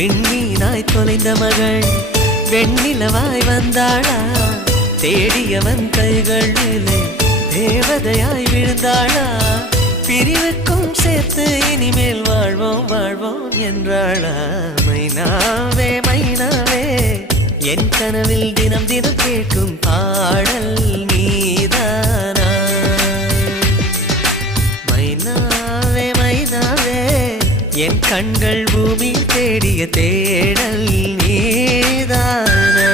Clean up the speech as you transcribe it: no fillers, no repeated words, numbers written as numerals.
விண்ணீனாய் தொலைந்த மகள் வெண்ணிலவாய் வந்தாளா தேடியவன் கைகளிலே தேவதையாய் விழுந்தாளா பிரிவுக்கும் சேர்த்து இனிமேல் வாழ்வோம் வாழ்வோம் என்றாளா மைனாவே மைனாவே என் கனவில் தினம் தினம் கேட்கும் பாடல் நீதானா மைனாவே மைனாவே என் கண்கள் பூமி தேடிய தேடல் நீதானா